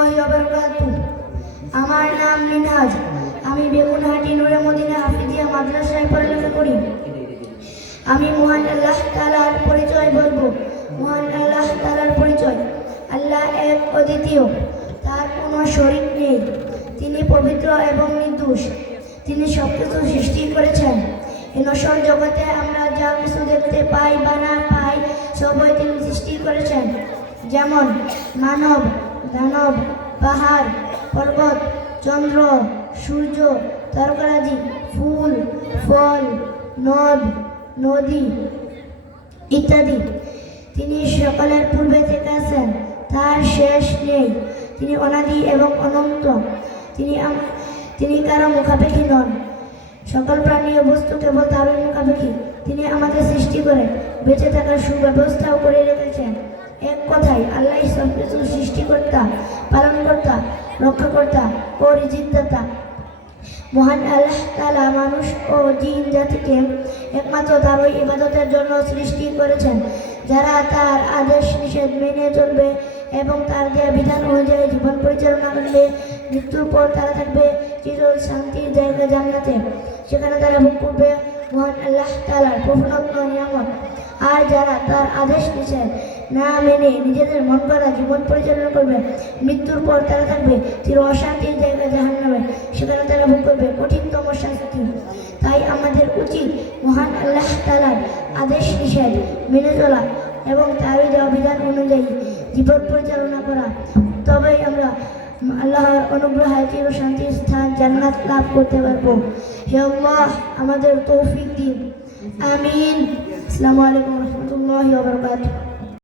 রহমতুল্লাহি ওয়া বারাকাতুহু। আমার নাম মিনহাজ। আমি বেগুনহাটি নূরে মদিনা হাফিজিয়া মাদ্রাসায় পড়ালেখা করি। আমি মহান আল্লাহ তাআলার পরিচয় বলবো। মহান আল্লাহ তাআলার পরিচয়: আল্লাহ এক অদ্বিতীয়, তার কোনো শরীক নেই। তিনি পবিত্র এবং নির্দোষ। তিনি সবকিছু সৃষ্টি করেছেন। এই নশ্বর জগতে আমরা যা কিছু দেখতে পাই বা না পাই, সবই তিনি সৃষ্টি করেছেন। যেমন মানব, দানব, পাহাড়, পর্বত, চন্দ্র, সূর্য, তারকারাজি, ফুল, ফল, নদ, নদী ইত্যাদি। তিনি সকলের পূর্বে থেকে আছেন, তার শেষ নেই। তিনি অনাদি এবং অনন্ত। তিনি কারো মুখাপেক্ষী নন। সকল প্রাণী ও বস্তু কেবল তারই মুখাপেক্ষী। তিনি আমাদের সৃষ্টি করে বেঁচে থাকার সুব্যবস্থাও করে রেখেছেন। এক কথায় আল্লাহ সবকিছু সৃষ্টিকর্তা, পালনকর্তা, রক্ষাকর্তা ও রিজিকদাতা। মহান আল্লাহ তাআলা মানুষ ও জিন জাতিকে একমাত্র তারই ইবাদতের জন্য সৃষ্টি করেছেন। যারা তার আদেশ নিষেধ মেনে চলবে এবং তার দেয়া বিধান অনুযায়ী জীবন পরিচালনা করবে, মৃত্যুর পর তারা থাকবে চির শান্তির জায়গা জান্নাতে। সেখানে তারা ভোগ করবে মহান আল্লাহ তাআলার প্রফুল্ল নিয়ামত। আর যারা তার আদেশ নিষেধ না মেনে নিজেদের মন গড়া জীবন পরিচালনা করবে, মৃত্যুর পর তারা থাকবে চির অশান্তির জায়গা জাহান্নামে। সেখানে তারা ভোগ করবে কঠিনতম শাস্তি। তাই আমাদের উচিত মহান আল্লাহ তাআলার আদেশ নিষেধ মেনে চলা এবং তারই দেওয়া বিধান অনুযায়ী জীবন পরিচালনা করা। তবেই আমরা আল্লাহর অনুগ্রহে চির শান্তির স্থান জান্নাত লাভ করতে পারবো। হে আল্লাহ, আমাদের তৌফিক দিন। আমিন। আসসালামু আলাইকুম ওয়া রাহমাতুল্লাহি ওয়া বারাকাতুহু।